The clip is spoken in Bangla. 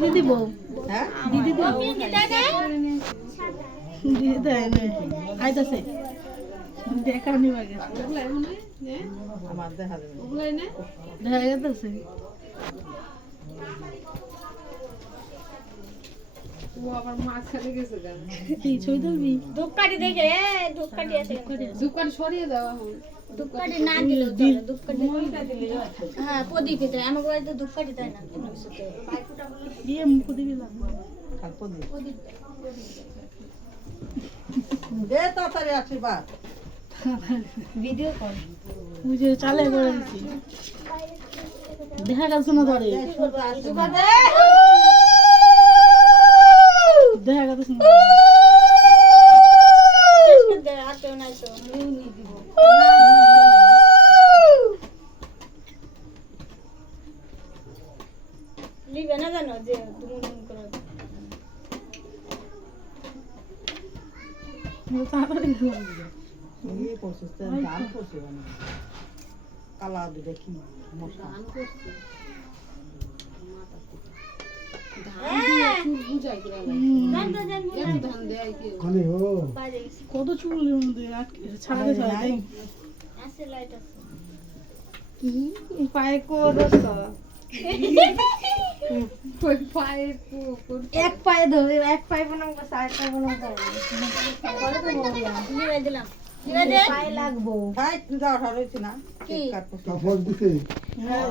দিদি দিব হ্যাঁ দিদি দিব দিদি দেয় না আইতাছে দেখা নিবা গেছে আমার দেখা যাবে দেখা গেছে ও আবার মাছ খেতে গেছে কেন? কি ছবি তুলবি ধূপকাঠি দেখে ধূপকাঠি আছে দুকান সরিয়ে দেওয়া হবে। ধূপকাঠি না দিলেও চলে ধূপকাঠি হ্যাঁ প্রদীপ এটা আমার বাড়িতে ধূপকাঠি দেয় না কোনো কিছুতে দিয়ে মুখ দিবি লাগবে খালপো দি দে তাড়াতাড়ি আশীর্বাদ ভিডিও কল ওই যে চালে করে দিছি দেখা গেছে না ধরে দেখা গেছে না আটো নাই তো নিয়ে দিব লিবে না জানো যে তুমি করো তাড়াতাড়ি এই প্রসেসটা দান করছে মানে কালা দুটো কি মশলা বুঝাই করে জান তো জান একটু ধান দেয় কি বাইরে গেছে কত চুলের মধ্যে আটকে ছাড়াতে ছাড়াতে আছে লাইট আছে পায়ে কোদছ কই পায়ে কোন এক পায়ে ধরে এক পায়ে বনাম সাইড পায়ে বনাম করে তো বললাম নিয়ে দিলাম নিয়ে দে পায়ে লাগবো ভাই যাওয়া হইছে না কি? কাটতে কাপড় দিতে হ্যাঁ